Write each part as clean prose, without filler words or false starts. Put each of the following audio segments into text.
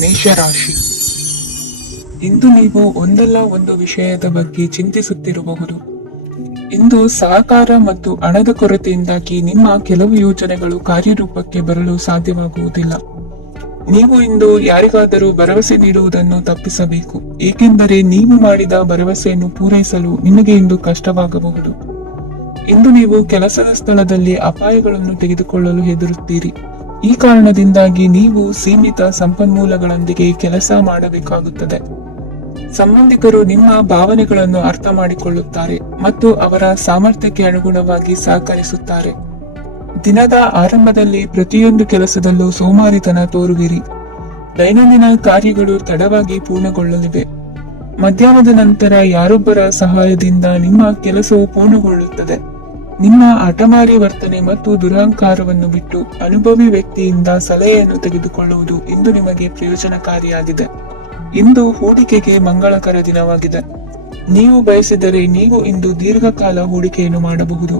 ಮೇಷರಾಶಿ. ಇಂದು ನೀವು ಒಂದಲ್ಲ ಒಂದು ವಿಷಯದ ಬಗ್ಗೆ ಚಿಂತಿಸುತ್ತಿರಬಹುದು. ಇಂದು ಸಹಕಾರ ಮತ್ತು ಹಣದ ಕೊರತೆಯಿಂದಾಗಿ ನಿಮ್ಮ ಕೆಲವು ಯೋಜನೆಗಳು ಕಾರ್ಯರೂಪಕ್ಕೆ ಬರಲು ಸಾಧ್ಯವಾಗುವುದಿಲ್ಲ. ನೀವು ಇಂದು ಯಾರಿಗಾದರೂ ಭರವಸೆ ನೀಡುವುದನ್ನು ತಪ್ಪಿಸಬೇಕು, ಏಕೆಂದರೆ ನೀವು ಮಾಡಿದ ಭರವಸೆಯನ್ನು ಪೂರೈಸಲು ನಿಮಗೆ ಇಂದು ಕಷ್ಟವಾಗಬಹುದು. ಇಂದು ನೀವು ಕೆಲಸದ ಸ್ಥಳದಲ್ಲಿ ಅಪಾಯಗಳನ್ನು ತೆಗೆದುಕೊಳ್ಳಲು ಹೆದರುತ್ತೀರಿ. ಈ ಕಾರಣದಿಂದಾಗಿ ನೀವು ಸೀಮಿತ ಸಂಪನ್ಮೂಲಗಳೊಂದಿಗೆ ಕೆಲಸ ಮಾಡಬೇಕಾಗುತ್ತದೆ. ಸಂಬಂಧಿಕರು ನಿಮ್ಮ ಭಾವನೆಗಳನ್ನು ಅರ್ಥ ಮಾಡಿಕೊಳ್ಳುತ್ತಾರೆ ಮತ್ತು ಅವರ ಸಾಮರ್ಥ್ಯಕ್ಕೆ ಅನುಗುಣವಾಗಿ ಸಹಕರಿಸುತ್ತಾರೆ. ದಿನದ ಆರಂಭದಲ್ಲಿ ಪ್ರತಿಯೊಂದು ಕೆಲಸದಲ್ಲೂ ಸೋಮಾರಿತನ ತೋರುವಿರಿ. ದೈನಂದಿನ ಕಾರ್ಯಗಳು ತಡವಾಗಿ ಪೂರ್ಣಗೊಳ್ಳಲಿವೆ. ಮಧ್ಯಾಹ್ನದ ನಂತರ ಯಾರೊಬ್ಬರ ಸಹಾಯದಿಂದ ನಿಮ್ಮ ಕೆಲಸವು ಪೂರ್ಣಗೊಳ್ಳುತ್ತದೆ. ನಿಮ್ಮ ಹಠಮಾರಿ ವರ್ತನೆ ಮತ್ತು ದುರಹಂಕಾರವನ್ನು ಬಿಟ್ಟು ಅನುಭವಿ ವ್ಯಕ್ತಿಯಿಂದ ಸಲಹೆಯನ್ನು ತೆಗೆದುಕೊಳ್ಳುವುದು ಇಂದು ನಿಮಗೆ ಪ್ರಯೋಜನಕಾರಿಯಾಗಿದೆ. ಇಂದು ಹೂಡಿಕೆಗೆ ಮಂಗಳಕರ ದಿನವಾಗಿದೆ. ನೀವು ಬಯಸಿದರೆ ನೀವು ಇಂದು ದೀರ್ಘಕಾಲ ಹೂಡಿಕೆಯನ್ನು ಮಾಡಬಹುದು.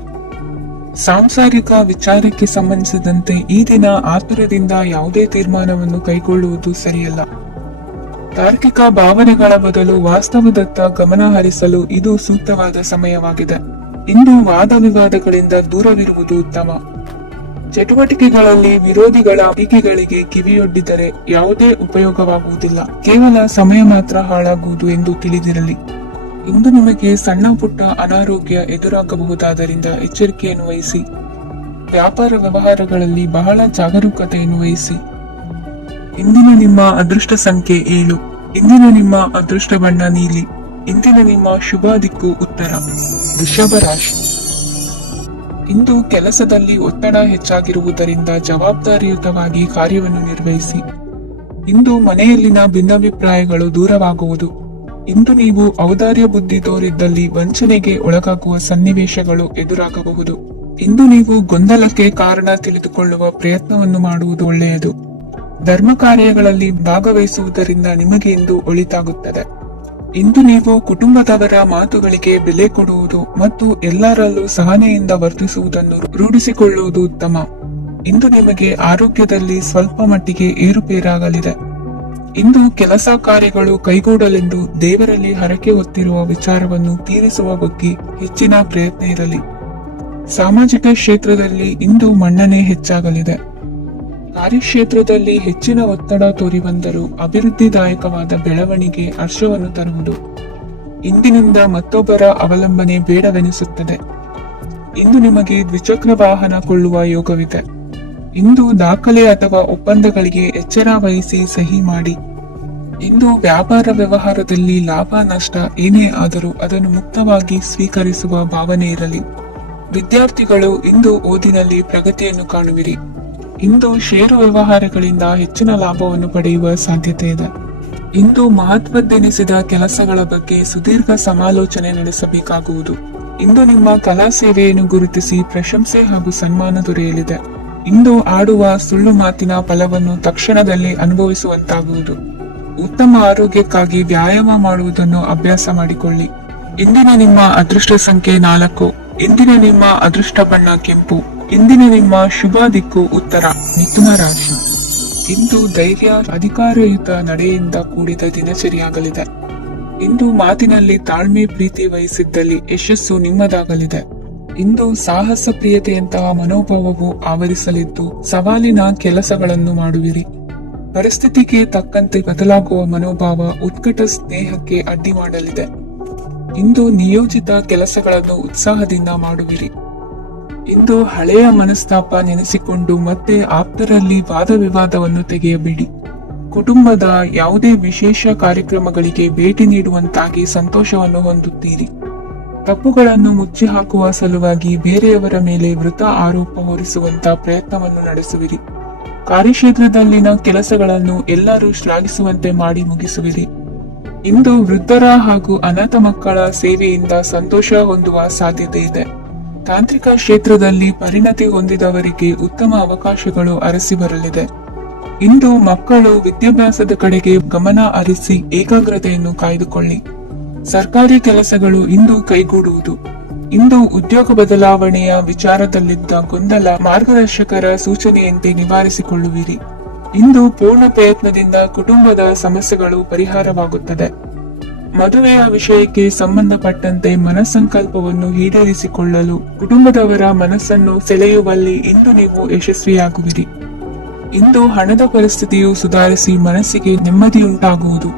ಸಾಂಸಾರಿಕ ವಿಚಾರಕ್ಕೆ ಸಂಬಂಧಿಸಿದಂತೆ ಈ ದಿನ ಆತುರದಿಂದ ಯಾವುದೇ ತೀರ್ಮಾನವನ್ನು ಕೈಗೊಳ್ಳುವುದು ಸರಿಯಲ್ಲ. ತಾರ್ಕಿಕ ಭಾವನೆಗಳ ಬದಲು ವಾಸ್ತವದತ್ತ ಗಮನ ಹರಿಸಲು ಇದು ಸೂಕ್ತವಾದ ಸಮಯವಾಗಿದೆ. ಇಂದು ವಾದ ವಿವಾದಗಳಿಂದ ದೂರವಿರುವುದು ಉತ್ತಮ. ಚಟುವಟಿಕೆಗಳಲ್ಲಿ ವಿರೋಧಿಗಳ ಟೀಕೆಗಳಿಗೆ ಕಿವಿಯೊಡ್ಡಿದರೆ ಯಾವುದೇ ಉಪಯೋಗವಾಗುವುದಿಲ್ಲ, ಕೇವಲ ಸಮಯ ಮಾತ್ರ ಹಾಳಾಗುವುದು ಎಂದು ತಿಳಿದಿರಲಿ. ಇಂದು ನಿಮಗೆ ಸಣ್ಣ ಪುಟ್ಟ ಅನಾರೋಗ್ಯ ಎದುರಾಗಬಹುದಾದ್ದರಿಂದ ಎಚ್ಚರಿಕೆಯನ್ನು ವಹಿಸಿ. ವ್ಯಾಪಾರ ವ್ಯವಹಾರಗಳಲ್ಲಿ ಬಹಳ ಜಾಗರೂಕತೆಯನ್ನು ವಹಿಸಿ. ಇಂದಿನ ನಿಮ್ಮ ಅದೃಷ್ಟ ಸಂಖ್ಯೆ 7. ಇಂದಿನ ನಿಮ್ಮ ಅದೃಷ್ಟ ಬಣ್ಣ ನೀಲಿ. ಇಂದಿನ ನಿಮ್ಮ ಶುಭ ದಿಕ್ಕು ಉತ್ತರ. ವೃಷಭ ರಾಶಿ. ಇಂದು ಕೆಲಸದಲ್ಲಿ ಒತ್ತಡ ಹೆಚ್ಚಾಗಿರುವುದರಿಂದ ಜವಾಬ್ದಾರಿಯುತವಾಗಿ ಕಾರ್ಯವನ್ನು ನಿರ್ವಹಿಸಿ. ಇಂದು ಮನೆಯಲ್ಲಿನ ಭಿನ್ನಾಭಿಪ್ರಾಯಗಳು ದೂರವಾಗುವುದು. ಇಂದು ನೀವು ಔದಾರ್ಯ ಬುದ್ಧಿ ತೋರಿದ್ದಲ್ಲಿ ವಂಚನೆಗೆ ಒಳಗಾಗುವ ಸನ್ನಿವೇಶಗಳು ಎದುರಾಗಬಹುದು. ಇಂದು ನೀವು ಗೊಂದಲಕ್ಕೆ ಕಾರಣ ತಿಳಿದುಕೊಳ್ಳುವ ಪ್ರಯತ್ನವನ್ನು ಮಾಡುವುದು ಒಳ್ಳೆಯದು. ಧರ್ಮ ಕಾರ್ಯಗಳಲ್ಲಿ ಭಾಗವಹಿಸುವುದರಿಂದ ನಿಮಗೆ ಇಂದು ಒಳಿತಾಗುತ್ತದೆ. ಇಂದು ನೀವು ಕುಟುಂಬದವರ ಮಾತುಗಳಿಗೆ ಬೆಲೆ ಕೊಡುವುದು ಮತ್ತು ಎಲ್ಲರಲ್ಲೂ ಸಹನೆಯಿಂದ ವರ್ತಿಸುವುದನ್ನು ರೂಢಿಸಿಕೊಳ್ಳುವುದು ಉತ್ತಮ. ಇಂದು ನಿಮಗೆ ಆರೋಗ್ಯದಲ್ಲಿ ಸ್ವಲ್ಪ ಮಟ್ಟಿಗೆ ಏರುಪೇರಾಗಲಿದೆ. ಇಂದು ಕೆಲಸ ಕಾರ್ಯಗಳು ಕೈಗೂಡಲೆಂದು ದೇವರಲ್ಲಿ ಹರಕೆ ಹೊತ್ತಿರುವ ವಿಚಾರವನ್ನು ತೀರಿಸುವ ಬಗ್ಗೆ ಹೆಚ್ಚಿನ ಪ್ರಯತ್ನ ಇರಲಿ. ಸಾಮಾಜಿಕ ಕ್ಷೇತ್ರದಲ್ಲಿ ಇಂದು ಮನ್ನಣೆ ಹೆಚ್ಚಾಗಲಿದೆ. ಕಾರ್ಯಕ್ಷೇತ್ರದಲ್ಲಿ ಹೆಚ್ಚಿನ ಒತ್ತಡ ತೋರಿ ಬಂದರೂ ಅಭಿವೃದ್ಧಿದಾಯಕವಾದ ಬೆಳವಣಿಗೆ ಹರ್ಷವನ್ನು ತರುವುದು. ಇಂದಿನಿಂದ ಮತ್ತೊಬ್ಬರ ಅವಲಂಬನೆ ಬೇಡವೆನಿಸುತ್ತದೆ. ಇಂದು ನಿಮಗೆ ದ್ವಿಚಕ್ರ ವಾಹನ ಕೊಳ್ಳುವ ಯೋಗವಿದೆ. ಇಂದು ದಾಖಲೆ ಅಥವಾ ಒಪ್ಪಂದಗಳಿಗೆ ಎಚ್ಚರ ವಹಿಸಿ ಸಹಿ ಮಾಡಿ. ಇಂದು ವ್ಯಾಪಾರ ವ್ಯವಹಾರದಲ್ಲಿ ಲಾಭ ನಷ್ಟ ಏನೇ ಆದರೂ ಅದನ್ನು ಮುಕ್ತವಾಗಿ ಸ್ವೀಕರಿಸುವ ಭಾವನೆ ಇರಲಿ. ವಿದ್ಯಾರ್ಥಿಗಳು ಇಂದು ಓದಿನಲ್ಲಿ ಪ್ರಗತಿಯನ್ನು ಕಾಣುವಿರಿ. ಇಂದು ಷೇರು ವ್ಯವಹಾರಗಳಿಂದ ಹೆಚ್ಚಿನ ಲಾಭವನ್ನು ಪಡೆಯುವ ಸಾಧ್ಯತೆ ಇದೆ. ಇಂದು ಮಹತ್ವದ್ದೆನಿಸಿದ ಕೆಲಸಗಳ ಬಗ್ಗೆ ಸುದೀರ್ಘ ಸಮಾಲೋಚನೆ ನಡೆಸಬೇಕಾಗುವುದು. ಇಂದು ನಿಮ್ಮ ಕಲಾ ಸೇವೆಯನ್ನು ಗುರುತಿಸಿ ಪ್ರಶಂಸೆ ಹಾಗೂ ಸನ್ಮಾನ ದೊರೆಯಲಿದೆ. ಇಂದು ಆಡುವ ಸುಳ್ಳು ಮಾತಿನ ಫಲವನ್ನು ತಕ್ಷಣದಲ್ಲಿ ಅನುಭವಿಸುವಂತಾಗುವುದು. ಉತ್ತಮ ಆರೋಗ್ಯಕ್ಕಾಗಿ ವ್ಯಾಯಾಮ ಮಾಡುವುದನ್ನು ಅಭ್ಯಾಸ ಮಾಡಿಕೊಳ್ಳಿ. ಇಂದಿನ ನಿಮ್ಮ ಅದೃಷ್ಟ ಸಂಖ್ಯೆ 4. ಇಂದಿನ ನಿಮ್ಮ ಅದೃಷ್ಟ ಬಣ್ಣ ಕೆಂಪು. ಇಂದಿನ ನಿಮ್ಮ ಶುಭ ದಿಕ್ಕು ಉತ್ತರ. ಮಿಥುನ ರಾಶಿ. ಇಂದು ಧೈರ್ಯ, ಅಧಿಕಾರಯುತ ನಡೆಯಿಂದ ಕೂಡಿದ ದಿನಚರಿಯಾಗಲಿದೆ. ಇಂದು ಮಾತಿನಲ್ಲಿ ತಾಳ್ಮೆ, ಪ್ರೀತಿ ವಹಿಸಿದ್ದಲ್ಲಿ ಯಶಸ್ಸು ನಿಮ್ಮದಾಗಲಿದೆ. ಇಂದು ಸಾಹಸ ಪ್ರಿಯತೆಯಂತಹ ಮನೋಭಾವವು ಆವರಿಸಲಿದ್ದು ಸವಾಲಿನ ಕೆಲಸಗಳನ್ನು ಮಾಡುವಿರಿ. ಪರಿಸ್ಥಿತಿಗೆ ತಕ್ಕಂತೆ ಬದಲಾಗುವ ಮನೋಭಾವ ಉತ್ಕಟ ಸ್ನೇಹಕ್ಕೆ ಅಡ್ಡಿ ಮಾಡಲಿದೆ. ಇಂದು ನಿಯೋಜಿತ ಕೆಲಸಗಳನ್ನು ಉತ್ಸಾಹದಿಂದ ಮಾಡುವಿರಿ. ಇಂದು ಹಳೆಯ ಮನಸ್ತಾಪ ನೆನೆಸಿಕೊಂಡು ಮತ್ತೆ ಆಪ್ತರಲ್ಲಿ ವಾದ ವಿವಾದವನ್ನು ತೆಗೆಯಬೇಡಿ. ಕುಟುಂಬದ ಯಾವುದೇ ವಿಶೇಷ ಕಾರ್ಯಕ್ರಮಗಳಿಗೆ ಭೇಟಿ ನೀಡುವಂತಾಗಿ ಸಂತೋಷವನ್ನು ಹೊಂದುತ್ತೀರಿ. ತಪ್ಪುಗಳನ್ನು ಮುಚ್ಚಿ ಹಾಕುವ ಸಲುವಾಗಿ ಬೇರೆಯವರ ಮೇಲೆ ವೃಥ ಆರೋಪ ಹೊರಿಸುವಂತ ಪ್ರಯತ್ನವನ್ನು ನಡೆಸುವಿರಿ. ಕಾರ್ಯಕ್ಷೇತ್ರದಲ್ಲಿನ ಕೆಲಸಗಳನ್ನು ಎಲ್ಲರೂ ಶ್ಲಾಘಿಸುವಂತೆ ಮಾಡಿ ಮುಗಿಸುವಿರಿ. ಇಂದು ವೃದ್ಧರ ಹಾಗೂ ಅನಾಥ ಮಕ್ಕಳ ಸೇವೆಯಿಂದ ಸಂತೋಷ ಹೊಂದುವ ಸಾಧ್ಯತೆ ಇದೆ. ತಾಂತ್ರಿಕ ಕ್ಷೇತ್ರದಲ್ಲಿ ಪರಿಣತಿ ಹೊಂದಿದವರಿಗೆ ಉತ್ತಮ ಅವಕಾಶಗಳು ಅರಸಿ ಬರಲಿದೆ. ಇಂದು ಮಕ್ಕಳು ವಿದ್ಯಾಭ್ಯಾಸದ ಕಡೆಗೆ ಗಮನ ಹರಿಸಿ ಏಕಾಗ್ರತೆಯನ್ನು ಕಾಯ್ದುಕೊಳ್ಳಿ. ಸರ್ಕಾರಿ ಕೆಲಸಗಳು ಇಂದು ಕೈಗೂಡುವುದು. ಇಂದು ಉದ್ಯೋಗ ಬದಲಾವಣೆಯ ವಿಚಾರದಲ್ಲಿದ್ದ ಗೊಂದಲ ಮಾರ್ಗದರ್ಶಕರ ಸೂಚನೆಯಂತೆ ನಿವಾರಿಸಿಕೊಳ್ಳುವಿರಿ. ಇಂದು ಪೂರ್ಣ ಪ್ರಯತ್ನದಿಂದ ಕುಟುಂಬದ ಸಮಸ್ಯೆಗಳು ಪರಿಹಾರವಾಗುತ್ತದೆ. ಮದುವೆಯ ವಿಷಯಕ್ಕೆ ಸಂಬಂಧಪಟ್ಟಂತೆ ಮನಸ್ಸಂಕಲ್ಪವನ್ನು ಈಡೇರಿಸಿಕೊಳ್ಳಲು ಕುಟುಂಬದವರ ಮನಸ್ಸನ್ನು ಸೆಳೆಯುವಲ್ಲಿ ಇಂದು ನೀವು ಯಶಸ್ವಿಯಾಗುವಿರಿ. ಇಂದು ಹಣದ ಪರಿಸ್ಥಿತಿಯು ಸುಧಾರಿಸಿ ಮನಸ್ಸಿಗೆ ನೆಮ್ಮದಿಯುಂಟಾಗುವುದು.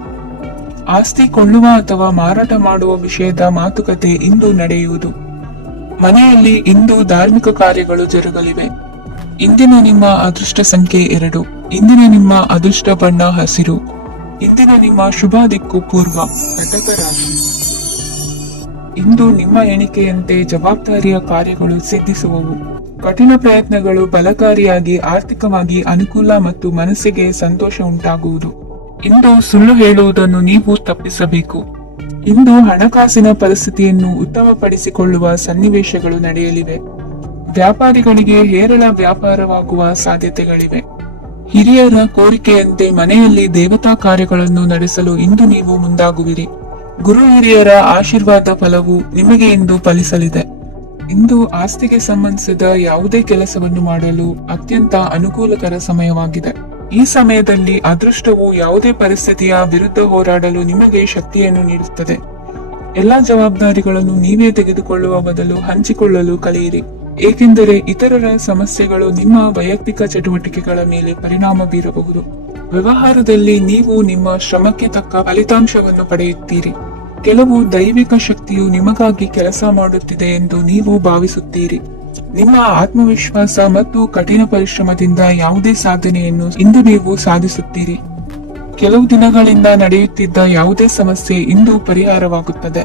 ಆಸ್ತಿ ಕೊಳ್ಳುವ ಅಥವಾ ಮಾರಾಟ ಮಾಡುವ ವಿಷಯದ ಮಾತುಕತೆ ಇಂದು ನಡೆಯುವುದು. ಮನೆಯಲ್ಲಿ ಇಂದು ಧಾರ್ಮಿಕ ಕಾರ್ಯಗಳು ಜರುಗಲಿವೆ. ಇಂದಿನ ನಿಮ್ಮ ಅದೃಷ್ಟ ಸಂಖ್ಯೆ 2. ಇಂದಿನ ನಿಮ್ಮ ಅದೃಷ್ಟ ಬಣ್ಣ ಹಸಿರು. ಇಂದಿನ ನಿಮ್ಮ ಶುಭ ದಿಕ್ಕು ಪೂರ್ವ. ಕಟಕ ರಾಶಿ. ಇಂದು ನಿಮ್ಮ ಎಣಿಕೆಯಂತೆ ಜವಾಬ್ದಾರಿಯ ಕಾರ್ಯಗಳು ಸಿದ್ಧಿಸುವವು. ಕಠಿಣ ಪ್ರಯತ್ನಗಳು ಫಲಕಾರಿಯಾಗಿ ಆರ್ಥಿಕವಾಗಿ ಅನುಕೂಲ ಮತ್ತು ಮನಸ್ಸಿಗೆ ಸಂತೋಷ ಉಂಟಾಗುವುದು. ಇಂದು ಸುಳ್ಳು ಹೇಳುವುದನ್ನು ನೀವು ತಪ್ಪಿಸಬೇಕು. ಇಂದು ಹಣಕಾಸಿನ ಪರಿಸ್ಥಿತಿಯನ್ನು ಉತ್ತಮಪಡಿಸಿಕೊಳ್ಳುವ ಸನ್ನಿವೇಶಗಳು ನಡೆಯಲಿವೆ. ವ್ಯಾಪಾರಿಗಳಿಗೆ ಹೇರಳ ವ್ಯಾಪಾರವಾಗುವ ಸಾಧ್ಯತೆಗಳಿವೆ. ಹಿರಿಯರ ಕೋರಿಕೆಯಂತೆ ಮನೆಯಲ್ಲಿ ದೇವತಾ ಕಾರ್ಯಗಳನ್ನು ನಡೆಸಲು ಇಂದು ನೀವು ಮುಂದಾಗುವಿರಿ. ಗುರು ಹಿರಿಯರ ಆಶೀರ್ವಾದ ಫಲವು ನಿಮಗೆ ಇಂದು ಫಲಿಸಲಿದೆ. ಇಂದು ಆಸ್ತಿಗೆ ಸಂಬಂಧಿಸಿದ ಯಾವುದೇ ಕೆಲಸವನ್ನು ಮಾಡಲು ಅತ್ಯಂತ ಅನುಕೂಲಕರ ಸಮಯವಾಗಿದೆ. ಈ ಸಮಯದಲ್ಲಿ ಅದೃಷ್ಟವು ಯಾವುದೇ ಪರಿಸ್ಥಿತಿಯ ವಿರುದ್ಧ ಹೋರಾಡಲು ನಿಮಗೆ ಶಕ್ತಿಯನ್ನು ನೀಡುತ್ತದೆ. ಎಲ್ಲಾ ಜವಾಬ್ದಾರಿಗಳನ್ನು ನೀವೇ ತೆಗೆದುಕೊಳ್ಳುವ ಬದಲು ಹಂಚಿಕೊಳ್ಳಲು ಕಲಿಯಿರಿ, ಏಕೆಂದರೆ ಇತರರ ಸಮಸ್ಯೆಗಳು ನಿಮ್ಮ ವೈಯಕ್ತಿಕ ಚಟುವಟಿಕೆಗಳ ಮೇಲೆ ಪರಿಣಾಮ ಬೀರಬಹುದು. ವ್ಯವಹಾರದಲ್ಲಿ ನೀವು ನಿಮ್ಮ ಶ್ರಮಕ್ಕೆ ತಕ್ಕ ಫಲಿತಾಂಶವನ್ನು ಪಡೆಯುತ್ತೀರಿ. ಕೆಲವು ದೈವಿಕ ಶಕ್ತಿಯು ನಿಮಗಾಗಿ ಕೆಲಸ ಮಾಡುತ್ತಿದೆ ಎಂದು ನೀವು ಭಾವಿಸುತ್ತೀರಿ. ನಿಮ್ಮ ಆತ್ಮವಿಶ್ವಾಸ ಮತ್ತು ಕಠಿಣ ಪರಿಶ್ರಮದಿಂದ ಯಾವುದೇ ಸಾಧನೆಯನ್ನು ಇಂದು ನೀವು ಸಾಧಿಸುತ್ತೀರಿ. ಕೆಲವು ದಿನಗಳಿಂದ ನಡೆಯುತ್ತಿದ್ದ ಯಾವುದೇ ಸಮಸ್ಯೆ ಇಂದು ಪರಿಹಾರವಾಗುತ್ತದೆ.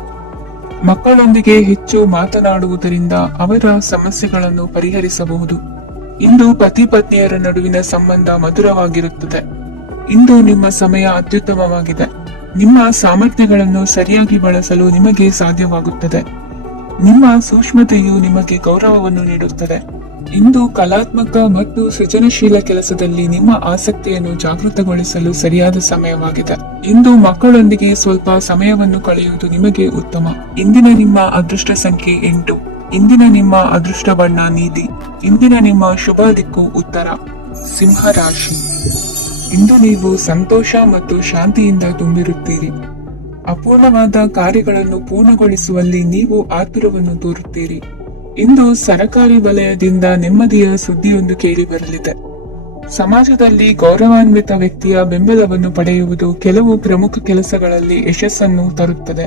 ಮಕ್ಕಳೊಂದಿಗೆ ಹೆಚ್ಚು ಮಾತನಾಡುವುದರಿಂದ ಅವರ ಸಮಸ್ಯೆಗಳನ್ನು ಪರಿಹರಿಸಬಹುದು. ಇಂದು ಪತಿ ಪತ್ನಿಯರ ನಡುವಿನ ಸಂಬಂಧ ಮಧುರವಾಗಿರುತ್ತದೆ. ಇಂದು ನಿಮ್ಮ ಸಮಯ ಅತ್ಯುತ್ತಮವಾಗಿದೆ. ನಿಮ್ಮ ಸಾಮರ್ಥ್ಯಗಳನ್ನು ಸರಿಯಾಗಿ ಬಳಸಲು ನಿಮಗೆ ಸಾಧ್ಯವಾಗುತ್ತದೆ. ನಿಮ್ಮ ಸೂಕ್ಷ್ಮತೆಯು ನಿಮಗೆ ಗೌರವವನ್ನು ನೀಡುತ್ತದೆ. ಇಂದು ಕಲಾತ್ಮಕ ಮತ್ತು ಸೃಜನಶೀಲ ಕೆಲಸದಲ್ಲಿ ನಿಮ್ಮ ಆಸಕ್ತಿಯನ್ನು ಜಾಗೃತಗೊಳಿಸಲು ಸರಿಯಾದ ಸಮಯವಾಗಿದೆ. ಇಂದು ಮಕ್ಕಳೊಂದಿಗೆ ಸ್ವಲ್ಪ ಸಮಯವನ್ನು ಕಳೆಯುವುದು ನಿಮಗೆ ಉತ್ತಮ. ಇಂದಿನ ನಿಮ್ಮ ಅದೃಷ್ಟ ಸಂಖ್ಯೆ 8. ಇಂದಿನ ನಿಮ್ಮ ಅದೃಷ್ಟ ಬಣ್ಣ ನೀಲಿ. ಇಂದಿನ ನಿಮ್ಮ ಶುಭ ದಿಕ್ಕು ಉತ್ತರ. ಸಿಂಹ ರಾಶಿ. ಇಂದು ನೀವು ಸಂತೋಷ ಮತ್ತು ಶಾಂತಿಯಿಂದ ತುಂಬಿರುತ್ತೀರಿ. ಅಪೂರ್ಣವಾದ ಕಾರ್ಯಗಳನ್ನು ಪೂರ್ಣಗೊಳಿಸುವಲ್ಲಿ ನೀವು ಆತುರವನ್ನು ತೋರುತ್ತೀರಿ. ಇಂದು ಸರಕಾರಿ ವಲಯದಿಂದ ನೆಮ್ಮದಿಯ ಸುದ್ದಿಯೊಂದು ಕೇಳಿ ಬರಲಿದೆ. ಸಮಾಜದಲ್ಲಿ ಗೌರವಾನ್ವಿತ ವ್ಯಕ್ತಿಯ ಬೆಂಬಲವನ್ನು ಪಡೆಯುವುದು ಕೆಲವು ಪ್ರಮುಖ ಕೆಲಸಗಳಲ್ಲಿ ಯಶಸ್ಸನ್ನು ತರುತ್ತದೆ.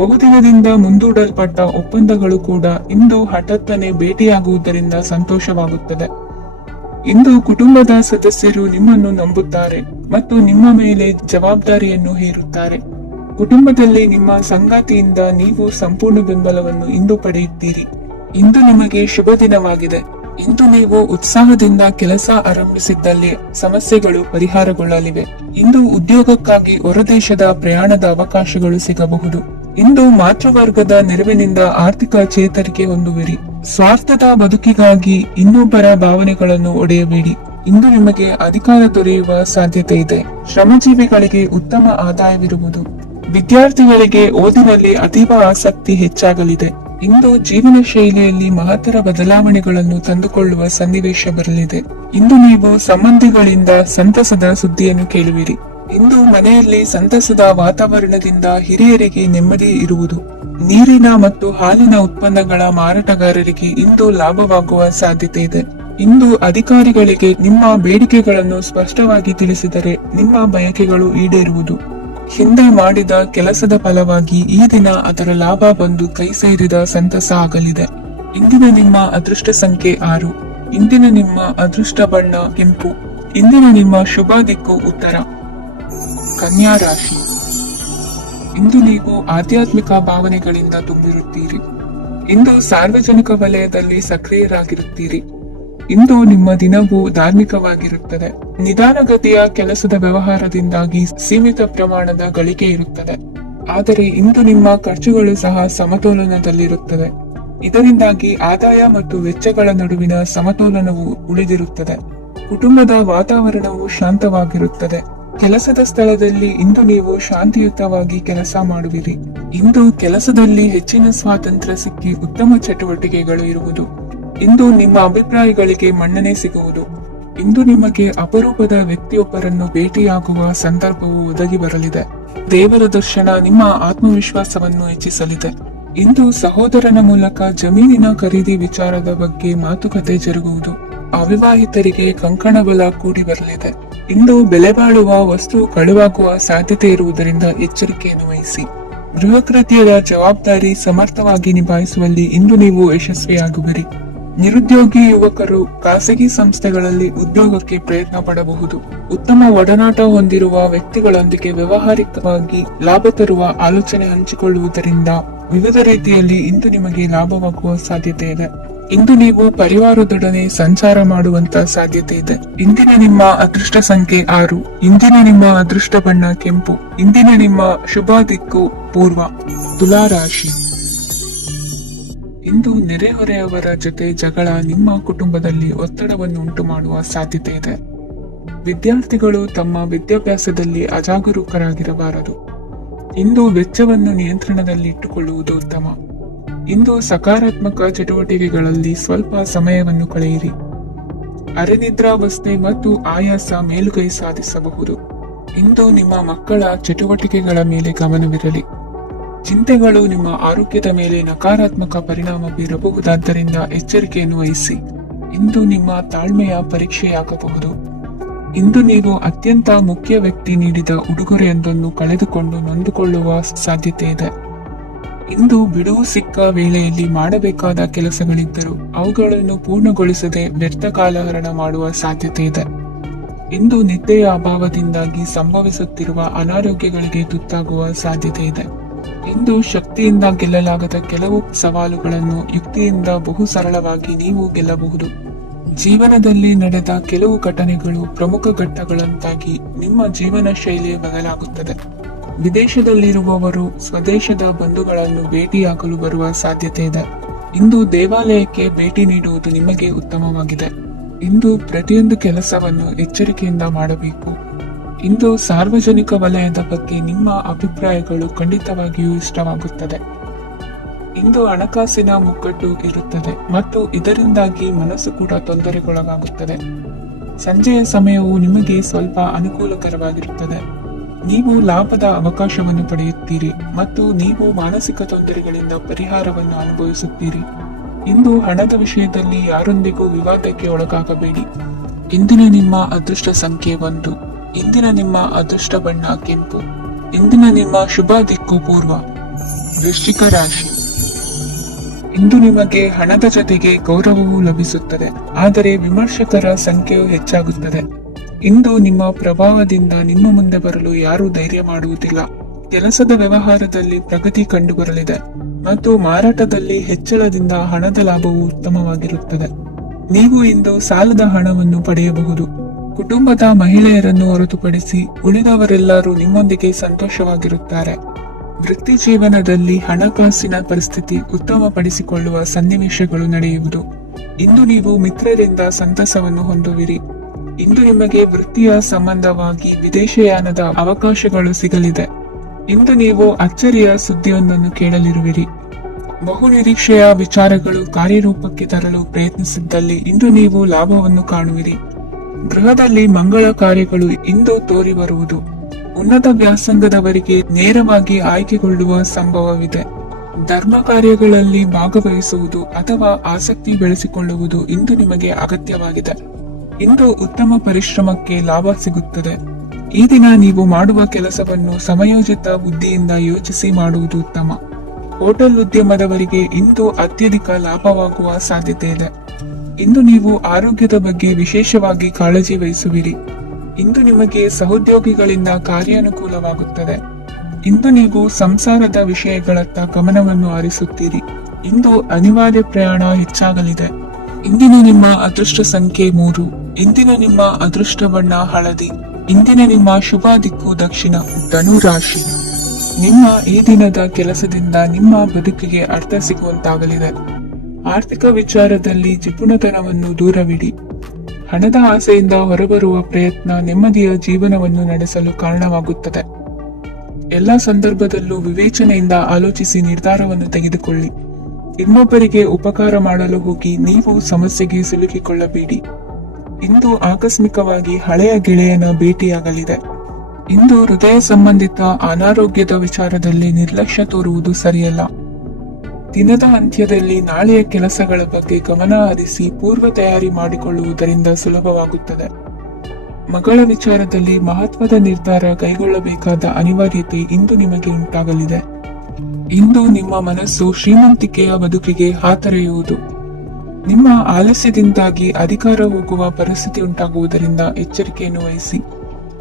ಬಹುದಿನದಿಂದ ಮುಂದೂಡಲ್ಪಟ್ಟ ಒಪ್ಪಂದಗಳು ಕೂಡ ಇಂದು ಹಠಾತ್ತನೆ ಭೇಟಿಯಾಗುವುದರಿಂದ ಸಂತೋಷವಾಗುತ್ತದೆ. ಇಂದು ಕುಟುಂಬದ ಸದಸ್ಯರು ನಿಮ್ಮನ್ನು ನಂಬುತ್ತಾರೆ ಮತ್ತು ನಿಮ್ಮ ಮೇಲೆ ಜವಾಬ್ದಾರಿಯನ್ನು ಹೇರುತ್ತಾರೆ. ಕುಟುಂಬದಲ್ಲಿ ನಿಮ್ಮ ಸಂಗಾತಿಯಿಂದ ನೀವು ಸಂಪೂರ್ಣ ಬೆಂಬಲವನ್ನು ಇಂದು ಪಡೆಯುತ್ತೀರಿ. ಇಂದು ನಿಮಗೆ ಶುಭ ದಿನವಾಗಿದೆ. ಇಂದು ನೀವು ಉತ್ಸಾಹದಿಂದ ಕೆಲಸ ಆರಂಭಿಸಿದ್ದಲ್ಲಿ ಸಮಸ್ಯೆಗಳು ಪರಿಹಾರಗೊಳ್ಳಲಿವೆ. ಇಂದು ಉದ್ಯೋಗಕ್ಕಾಗಿ ಹೊರದೇಶದ ಪ್ರಯಾಣದ ಅವಕಾಶಗಳು ಸಿಗಬಹುದು. ಇಂದು ಮಾತೃವರ್ಗದ ನೆರವಿನಿಂದ ಆರ್ಥಿಕ ಚೇತರಿಕೆ ಹೊಂದುವಿರಿ. ಸ್ವಾರ್ಥದ ಬದುಕಿಗಾಗಿ ಇನ್ನೊಬ್ಬರ ಭಾವನೆಗಳನ್ನು ಒಡೆಯಬೇಡಿ. ಇಂದು ನಿಮಗೆ ಅಧಿಕಾರ ದೊರೆಯುವ ಸಾಧ್ಯತೆ ಇದೆ. ಶ್ರಮಜೀವಿಗಳಿಗೆ ಉತ್ತಮ ಆದಾಯವಿರುವುದು. ವಿದ್ಯಾರ್ಥಿಗಳಿಗೆ ಓದಿನಲ್ಲಿ ಅತೀವ ಆಸಕ್ತಿ ಹೆಚ್ಚಾಗಲಿದೆ. ಇಂದು ಜೀವನ ಶೈಲಿಯಲ್ಲಿ ಮಹತ್ತರ ಬದಲಾವಣೆಗಳನ್ನು ತಂದುಕೊಳ್ಳುವ ಸನ್ನಿವೇಶ ಬರಲಿದೆ. ಇಂದು ನೀವು ಸಂಬಂಧಿಗಳಿಂದ ಸಂತಸದ ಸುದ್ದಿಯನ್ನು ಕೇಳುವಿರಿ. ಇಂದು ಮನೆಯಲ್ಲಿ ಸಂತಸದ ವಾತಾವರಣದಿಂದ ಹಿರಿಯರಿಗೆ ನೆಮ್ಮದಿ ಇರುವುದು. ನೀರಿನ ಮತ್ತು ಹಾಲಿನ ಉತ್ಪನ್ನಗಳ ಮಾರಾಟಗಾರರಿಗೆ ಇಂದು ಲಾಭವಾಗುವ ಸಾಧ್ಯತೆ ಇದೆ. ಇಂದು ಅಧಿಕಾರಿಗಳಿಗೆ ನಿಮ್ಮ ಬೇಡಿಕೆಗಳನ್ನು ಸ್ಪಷ್ಟವಾಗಿ ತಿಳಿಸಿದರೆ ನಿಮ್ಮ ಬಯಕೆಗಳು ಈಡೇರುವುದು. ಹಿಂದೆ ಮಾಡಿದ ಕೆಲಸದ ಫಲವಾಗಿ ಈ ದಿನ ಅದರ ಲಾಭ ಬಂದು ಕೈ ಸೇರಿದ ಸಂತಸ ಆಗಲಿದೆ. ಇಂದಿನ ನಿಮ್ಮ ಅದೃಷ್ಟ ಸಂಖ್ಯೆ 6. ಇಂದಿನ ನಿಮ್ಮ ಅದೃಷ್ಟ ಬಣ್ಣ ಕೆಂಪು. ಇಂದಿನ ನಿಮ್ಮ ಶುಭ ದಿಕ್ಕು ಉತ್ತರ. ಕನ್ಯಾ ರಾಶಿ. ಇಂದು ನೀವು ಆಧ್ಯಾತ್ಮಿಕ ಭಾವನೆಗಳಿಂದ ತುಂಬಿರುತ್ತೀರಿ. ಇಂದು ಸಾರ್ವಜನಿಕ ವಲಯದಲ್ಲಿ ಸಕ್ರಿಯರಾಗಿರುತ್ತೀರಿ. ಇಂದು ನಿಮ್ಮ ದಿನವೂ ಧಾರ್ಮಿಕವಾಗಿರುತ್ತದೆ. ನಿಧಾನಗತಿಯ ಕೆಲಸದ ವ್ಯವಹಾರದಿಂದಾಗಿ ಸೀಮಿತ ಪ್ರಮಾಣದ ಗಳಿಕೆ ಇರುತ್ತದೆ. ಆದರೆ ಇಂದು ನಿಮ್ಮ ಖರ್ಚುಗಳು ಸಹ ಸಮತೋಲನದಲ್ಲಿರುತ್ತದೆ. ಇದರಿಂದಾಗಿ ಆದಾಯ ಮತ್ತು ವೆಚ್ಚಗಳ ನಡುವಿನ ಸಮತೋಲನವು ಉಳಿದಿರುತ್ತದೆ. ಕುಟುಂಬದ ವಾತಾವರಣವು ಶಾಂತವಾಗಿರುತ್ತದೆ. ಕೆಲಸದ ಸ್ಥಳದಲ್ಲಿ ಇಂದು ನೀವು ಶಾಂತಿಯುತವಾಗಿ ಕೆಲಸ ಮಾಡುವಿರಿ. ಇಂದು ಕೆಲಸದಲ್ಲಿ ಹೆಚ್ಚಿನ ಸ್ವಾತಂತ್ರ್ಯ ಸಿಕ್ಕಿ ಉತ್ತಮ ಚಟುವಟಿಕೆಗಳು ಇರುವುದು. ಇಂದು ನಿಮ್ಮ ಅಭಿಪ್ರಾಯಗಳಿಗೆ ಮನ್ನಣೆ ಸಿಗುವುದು. ಇಂದು ನಿಮಗೆ ಅಪರೂಪದ ವ್ಯಕ್ತಿಯೊಬ್ಬರನ್ನು ಭೇಟಿಯಾಗುವ ಸಂದರ್ಭವು ಒದಗಿ ಬರಲಿದೆ. ದೇವರ ದರ್ಶನ ನಿಮ್ಮ ಆತ್ಮವಿಶ್ವಾಸವನ್ನು ಹೆಚ್ಚಿಸಲಿದೆ. ಇಂದು ಸಹೋದರನ ಮೂಲಕ ಜಮೀನಿನ ಖರೀದಿ ವಿಚಾರದ ಬಗ್ಗೆ ಮಾತುಕತೆ ಜರುಗುವುದು. ಅವಿವಾಹಿತರಿಗೆ ಕಂಕಣ ಬಲ ಕೂಡಿ ಬರಲಿದೆ. ಇಂದು ಬೆಲೆ ಬಾಳುವ ವಸ್ತು ಕಳುವಾಗುವ ಸಾಧ್ಯತೆ ಇರುವುದರಿಂದ ಎಚ್ಚರಿಕೆಯನ್ನು ವಹಿಸಿ. ಗೃಹ ಕೃತ್ಯದ ಜವಾಬ್ದಾರಿ ಸಮರ್ಥವಾಗಿ ನಿಭಾಯಿಸುವಲ್ಲಿ ಇಂದು ನೀವು ಯಶಸ್ವಿಯಾಗುವಿರಿ. ನಿರುದ್ಯೋಗಿ ಯುವಕರು ಖಾಸಗಿ ಸಂಸ್ಥೆಗಳಲ್ಲಿ ಉದ್ಯೋಗಕ್ಕೆ ಪ್ರಯತ್ನ ಪಡಬಹುದು. ಉತ್ತಮ ಒಡನಾಟ ಹೊಂದಿರುವ ವ್ಯಕ್ತಿಗಳೊಂದಿಗೆ ವ್ಯವಹಾರಿಕವಾಗಿ ಲಾಭ ತರುವ ಆಲೋಚನೆ ಹಂಚಿಕೊಳ್ಳುವುದರಿಂದ ವಿವಿಧ ರೀತಿಯಲ್ಲಿ ಇಂದು ನಿಮಗೆ ಲಾಭವಾಗುವ ಸಾಧ್ಯತೆ ಇದೆ. ಇಂದು ನೀವು ಪರಿವಾರದೊಡನೆ ಸಂಚಾರ ಮಾಡುವಂತ ಸಾಧ್ಯತೆ ಇದೆ. ಇಂದಿನ ನಿಮ್ಮ ಅದೃಷ್ಟ ಸಂಖ್ಯೆ 6. ಇಂದಿನ ನಿಮ್ಮ ಅದೃಷ್ಟ ಬಣ್ಣ ಕೆಂಪು. ಇಂದಿನ ನಿಮ್ಮ ಶುಭ ದಿಕ್ಕು ಪೂರ್ವ. ತುಲಾ ರಾಶಿ. ಇಂದು ನೆರೆಹೊರೆಯವರ ಜೊತೆ ಜಗಳ ನಿಮ್ಮ ಕುಟುಂಬದಲ್ಲಿ ಒತ್ತಡವನ್ನು ಉಂಟು ಮಾಡುವ ಸಾಧ್ಯತೆ ಇದೆ. ವಿದ್ಯಾರ್ಥಿಗಳು ತಮ್ಮ ವಿದ್ಯಾಭ್ಯಾಸದಲ್ಲಿ ಅಜಾಗರೂಕರಾಗಿರಬಾರದು. ಇಂದು ವೆಚ್ಚವನ್ನು ನಿಯಂತ್ರಣದಲ್ಲಿ ಇಟ್ಟುಕೊಳ್ಳುವುದು ಉತ್ತಮ. ಇಂದು ಸಕಾರಾತ್ಮಕ ಚಟುವಟಿಕೆಗಳಲ್ಲಿ ಸ್ವಲ್ಪ ಸಮಯವನ್ನು ಕಳೆಯಿರಿ. ಅರೆನಿದ್ರಾವಸ್ಥೆ ಮತ್ತು ಆಯಾಸ ಮೇಲುಗೈ ಸಾಧಿಸಬಹುದು. ಇಂದು ನಿಮ್ಮ ಮಕ್ಕಳ ಚಟುವಟಿಕೆಗಳ ಮೇಲೆ ಗಮನವಿರಲಿ. ಚಿಂತೆಗಳು ನಿಮ್ಮ ಆರೋಗ್ಯದ ಮೇಲೆ ನಕಾರಾತ್ಮಕ ಪರಿಣಾಮ ಬೀರಬಹುದಾದ್ದರಿಂದ ಎಚ್ಚರಿಕೆಯನ್ನು ವಹಿಸಿ. ಇಂದು ನಿಮ್ಮ ತಾಳ್ಮೆಯ ಪರೀಕ್ಷೆಯಾಗಬಹುದು. ಇಂದು ನೀವು ಅತ್ಯಂತ ಮುಖ್ಯ ವ್ಯಕ್ತಿ ನೀಡಿದ ಉಡುಗೊರೆಯೊಂದನ್ನು ಕಳೆದುಕೊಂಡು ನೊಂದುಕೊಳ್ಳುವ ಸಾಧ್ಯತೆ ಇದೆ. ಇಂದು ಬಿಡುವು ಸಿಕ್ಕ ವೇಳೆಯಲ್ಲಿ ಮಾಡಬೇಕಾದ ಕೆಲಸಗಳಿದ್ದರೂ ಅವುಗಳನ್ನು ಪೂರ್ಣಗೊಳಿಸದೆ ವ್ಯರ್ಥ ಕಾಲಹರಣ ಮಾಡುವ ಸಾಧ್ಯತೆ ಇದೆ. ಇಂದು ನಿದ್ದೆಯ ಅಭಾವದಿಂದಾಗಿ ಸಂಭವಿಸುತ್ತಿರುವ ಅನಾರೋಗ್ಯಗಳಿಗೆ ತುತ್ತಾಗುವ ಸಾಧ್ಯತೆ ಇದೆ. ಇಂದು ಶಕ್ತಿಯಿಂದ ಗೆಲ್ಲಲಾಗದ ಕೆಲವು ಸವಾಲುಗಳನ್ನು ಯುಕ್ತಿಯಿಂದ ಬಹು ಸರಳವಾಗಿ ನೀವು ಗೆಲ್ಲಬಹುದು. ಜೀವನದಲ್ಲಿ ನಡೆದ ಕೆಲವು ಘಟನೆಗಳು ಪ್ರಮುಖ ಘಟ್ಟಗಳಂತಾಗಿ ನಿಮ್ಮ ಜೀವನ ಶೈಲಿ ಬದಲಾಗುತ್ತದೆ. ವಿದೇಶದಲ್ಲಿರುವವರು ಸ್ವದೇಶದ ಬಂಧುಗಳನ್ನು ಭೇಟಿಯಾಗಲು ಬರುವ ಸಾಧ್ಯತೆ ಇದೆ. ಇಂದು ದೇವಾಲಯಕ್ಕೆ ಭೇಟಿ ನೀಡುವುದು ನಿಮಗೆ ಉತ್ತಮವಾಗಿದೆ. ಇಂದು ಪ್ರತಿಯೊಂದು ಕೆಲಸವನ್ನು ಎಚ್ಚರಿಕೆಯಿಂದ ಮಾಡಬೇಕು. ಇಂದು ಸಾರ್ವಜನಿಕ ವಲಯದ ಬಗ್ಗೆ ನಿಮ್ಮ ಅಭಿಪ್ರಾಯಗಳು ಖಂಡಿತವಾಗಿಯೂ ಇಷ್ಟವಾಗುತ್ತದೆ. ಇಂದು ಹಣಕಾಸಿನ ಮುಗ್ಗಟ್ಟು ಇರುತ್ತದೆ ಮತ್ತು ಇದರಿಂದಾಗಿ ಮನಸ್ಸು ಕೂಡ ತೊಂದರೆಗೊಳಗಾಗುತ್ತದೆ. ಸಂಜೆಯ ಸಮಯವು ನಿಮಗೆ ಸ್ವಲ್ಪ ಅನುಕೂಲಕರವಾಗಿರುತ್ತದೆ. ನೀವು ಲಾಭದ ಅವಕಾಶವನ್ನು ಪಡೆಯುತ್ತೀರಿ ಮತ್ತು ನೀವು ಮಾನಸಿಕ ತೊಂದರೆಗಳಿಂದ ಪರಿಹಾರವನ್ನು ಅನುಭವಿಸುತ್ತೀರಿ. ಇಂದು ಹಣದ ವಿಷಯದಲ್ಲಿ ಯಾರೊಂದಿಗೂ ವಿವಾದಕ್ಕೆ ಒಳಗಾಗಬೇಡಿ. ಇಂದಿನ ನಿಮ್ಮ ಅದೃಷ್ಟ ಸಂಖ್ಯೆ 1. ಇಂದಿನ ನಿಮ್ಮ ಅದೃಷ್ಟ ಬಣ್ಣ ಕೆಂಪು. ಇಂದಿನ ನಿಮ್ಮ ಶುಭ ದಿಕ್ಕು ಪೂರ್ವ. ವೃಶ್ಚಿಕ ರಾಶಿ. ಇಂದು ನಿಮಗೆ ಹಣದ ಜೊತೆಗೆ ಗೌರವವೂ ಲಭಿಸುತ್ತದೆ, ಆದರೆ ವಿಮರ್ಶಕರ ಸಂಖ್ಯೆಯು ಹೆಚ್ಚಾಗುತ್ತದೆ. ಇಂದು ನಿಮ್ಮ ಪ್ರಭಾವದಿಂದ ನಿಮ್ಮ ಮುಂದೆ ಬರಲು ಯಾರೂ ಧೈರ್ಯ ಮಾಡುವುದಿಲ್ಲ. ಕೆಲಸದ ವ್ಯವಹಾರದಲ್ಲಿ ಪ್ರಗತಿ ಕಂಡುಬರಲಿದೆ ಮತ್ತು ಮಾರಾಟದಲ್ಲಿ ಹೆಚ್ಚಳದಿಂದ ಹಣದ ಲಾಭವು ಉತ್ತಮವಾಗಿರುತ್ತದೆ. ನೀವು ಇಂದು ಸಾಲದ ಹಣವನ್ನು ಪಡೆಯಬಹುದು. ಕುಟುಂಬದ ಮಹಿಳೆಯರನ್ನು ಹೊರತುಪಡಿಸಿ ಉಳಿದವರೆಲ್ಲರೂ ನಿಮ್ಮೊಂದಿಗೆ ಸಂತೋಷವಾಗಿರುತ್ತಾರೆ. ವೃತ್ತಿ ಜೀವನದಲ್ಲಿ ಹಣಕಾಸಿನ ಪರಿಸ್ಥಿತಿ ಉತ್ತಮಪಡಿಸಿಕೊಳ್ಳುವ ಸನ್ನಿವೇಶಗಳು ನಡೆಯುವುದು. ಇಂದು ನೀವು ಮಿತ್ರರಿಂದ ಸಂತಸವನ್ನು ಹೊಂದುವಿರಿ. ಇಂದು ನಿಮಗೆ ವೃತ್ತಿಯ ಸಂಬಂಧವಾಗಿ ವಿದೇಶಯಾನದ ಅವಕಾಶಗಳು ಸಿಗಲಿದೆ. ಇಂದು ನೀವು ಅಚ್ಚರಿಯ ಸುದ್ದಿಯೊಂದನ್ನು ಕೇಳಲಿರುವಿರಿ. ಬಹು ನಿರೀಕ್ಷೆಯ ವಿಚಾರಗಳು ಕಾರ್ಯರೂಪಕ್ಕೆ ತರಲು ಪ್ರಯತ್ನಿಸಿದ್ದಲ್ಲಿ ಇಂದು ನೀವು ಲಾಭವನ್ನು ಕಾಣುವಿರಿ. ಗೃಹದಲ್ಲಿ ಮಂಗಳ ಕಾರ್ಯಗಳು ಇಂದು ತೋರಿ ಬರುವುದು. ಉನ್ನತ ವ್ಯಾಸಂಗದವರಿಗೆ ನೇರವಾಗಿ ಆಯ್ಕೆಗೊಳ್ಳುವ ಸಂಭವವಿದೆ. ಧರ್ಮ ಕಾರ್ಯಗಳಲ್ಲಿ ಭಾಗವಹಿಸುವುದು ಅಥವಾ ಆಸಕ್ತಿ ಬೆಳೆಸಿಕೊಳ್ಳುವುದು ಇಂದು ನಿಮಗೆ ಅಗತ್ಯವಾಗಿದೆ. ಇಂದು ಉತ್ತಮ ಪರಿಶ್ರಮಕ್ಕೆ ಲಾಭ ಸಿಗುತ್ತದೆ. ಈ ದಿನ ನೀವು ಮಾಡುವ ಕೆಲಸವನ್ನು ಸಮಯೋಚಿತ ಬುದ್ಧಿಯಿಂದ ಯೋಚಿಸಿ ಮಾಡುವುದು ಉತ್ತಮ. ಹೋಟೆಲ್ ಉದ್ಯಮದವರಿಗೆ ಇಂದು ಅತ್ಯಧಿಕ ಲಾಭವಾಗುವ ಸಾಧ್ಯತೆ ಇದೆ. ಇಂದು ನೀವು ಆರೋಗ್ಯದ ಬಗ್ಗೆ ವಿಶೇಷವಾಗಿ ಕಾಳಜಿ ವಹಿಸುವಿರಿ. ಇಂದು ನಿಮಗೆ ಸಹೋದ್ಯೋಗಿಗಳಿಂದ ಕಾರ್ಯಾನುಕೂಲವಾಗುತ್ತದೆ. ಇಂದು ನೀವು ಸಂಸಾರದ ವಿಷಯಗಳತ್ತ ಗಮನವನ್ನು ಹರಿಸುತ್ತೀರಿ. ಇಂದು ಅನಿವಾರ್ಯ ಪ್ರಯಾಣ ಹೆಚ್ಚಾಗಲಿದೆ. ಇಂದಿನ ನಿಮ್ಮ ಅದೃಷ್ಟ ಸಂಖ್ಯೆ 3. ಇಂದಿನ ನಿಮ್ಮ ಅದೃಷ್ಟ ಬಣ್ಣ ಹಳದಿ. ಇಂದಿನ ನಿಮ್ಮ ಶುಭ ದಿಕ್ಕು ದಕ್ಷಿಣ. ಧನು ರಾಶಿ. ನಿಮ್ಮ ಈ ದಿನದ ಕೆಲಸದಿಂದ ನಿಮ್ಮ ಬದುಕಿಗೆ ಅರ್ಥ ಸಿಗುವಂತಾಗಲಿದೆ. ಆರ್ಥಿಕ ವಿಚಾರದಲ್ಲಿ ಜಿಪುಣತನವನ್ನು ದೂರವಿಡಿ. ಹಣದ ಆಸೆಯಿಂದ ಹೊರಬರುವ ಪ್ರಯತ್ನ ನೆಮ್ಮದಿಯ ಜೀವನವನ್ನು ನಡೆಸಲು ಕಾರಣವಾಗುತ್ತದೆ. ಎಲ್ಲ ಸಂದರ್ಭದಲ್ಲೂ ವಿವೇಚನೆಯಿಂದ ಆಲೋಚಿಸಿ ನಿರ್ಧಾರವನ್ನು ತೆಗೆದುಕೊಳ್ಳಿ. ಇನ್ನೊಬ್ಬರಿಗೆ ಉಪಕಾರ ಮಾಡಲು ಹೋಗಿ ನೀವು ಸಮಸ್ಯೆಗೆ ಸಿಲುಕಿಕೊಳ್ಳಬೇಡಿ. ಇಂದು ಆಕಸ್ಮಿಕವಾಗಿ ಹಳೆಯ ಗೆಳೆಯನ ಭೇಟಿಯಾಗಲಿದೆ. ಇಂದು ಹೃದಯ ಸಂಬಂಧಿತ ಅನಾರೋಗ್ಯದ ವಿಚಾರದಲ್ಲಿ ನಿರ್ಲಕ್ಷ್ಯ ತೋರುವುದು ಸರಿಯಲ್ಲ. ದಿನದ ಅಂತ್ಯದಲ್ಲಿ ನಾಳೆಯ ಕೆಲಸಗಳ ಬಗ್ಗೆ ಗಮನ ಹರಿಸಿ ಪೂರ್ವ ತಯಾರಿ ಮಾಡಿಕೊಳ್ಳುವುದರಿಂದ ಸುಲಭವಾಗುತ್ತದೆ. ಮಗಳ ವಿಚಾರದಲ್ಲಿ ಮಹತ್ವದ ನಿರ್ಧಾರ ಕೈಗೊಳ್ಳಬೇಕಾದ ಅನಿವಾರ್ಯತೆ ಇಂದು ನಿಮಗೆ ಉಂಟಾಗಲಿದೆ. ಇಂದು ನಿಮ್ಮ ಮನಸ್ಸು ಶ್ರೀಮಂತಿಕೆಯ ಬದುಕಿಗೆ ಹಾತೊರೆಯುವುದು. ನಿಮ್ಮ ಆಲಸ್ಯದಿಂದಾಗಿ ಅಧಿಕಾರ ಹೋಗುವ ಪರಿಸ್ಥಿತಿ ಉಂಟಾಗುವುದರಿಂದ ಎಚ್ಚರಿಕೆಯನ್ನು ವಹಿಸಿ.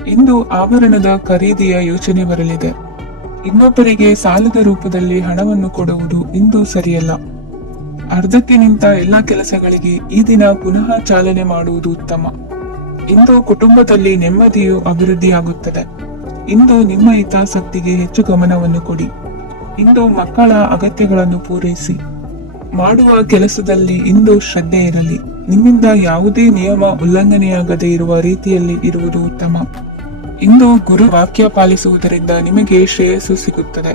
ಇಂದು ಆಭರಣದ ಖರೀದಿಯ ಯೋಚನೆ ಬರಲಿದೆ. ಇನ್ನೊಬ್ಬರಿಗೆ ಸಾಲದ ರೂಪದಲ್ಲಿ ಹಣವನ್ನು ಕೊಡುವುದು ಇಂದು ಸರಿಯಲ್ಲ. ಅರ್ಧಕ್ಕೆ ನಿಂತ ಎಲ್ಲಾ ಕೆಲಸಗಳಿಗೆ ಈ ದಿನ ಪುನಃ ಚಾಲನೆ ಮಾಡುವುದು ಉತ್ತಮ. ಇಂದು ಕುಟುಂಬದಲ್ಲಿ ನೆಮ್ಮದಿಯು ಅಭಿವೃದ್ಧಿಯಾಗುತ್ತದೆ. ಇಂದು ನಿಮ್ಮ ಹಿತಾಸಕ್ತಿಗೆ ಹೆಚ್ಚು ಗಮನವನ್ನು ಕೊಡಿ. ಇಂದು ಮಕ್ಕಳ ಅಗತ್ಯಗಳನ್ನು ಪೂರೈಸಿ. ಮಾಡುವ ಕೆಲಸದಲ್ಲಿ ಇಂದು ಶ್ರದ್ಧೆ ಇರಲಿ. ನಿಮ್ಮಿಂದ ಯಾವುದೇ ನಿಯಮ ಉಲ್ಲಂಘನೆಯಾಗದೇ ಇರುವ ರೀತಿಯಲ್ಲಿ ಇರುವುದು ಉತ್ತಮ. ಇಂದು ಗುರು ವಾಕ್ಯ ಪಾಲಿಸುವುದರಿಂದ ನಿಮಗೆ ಶ್ರೇಯಸ್ಸು ಸಿಗುತ್ತದೆ.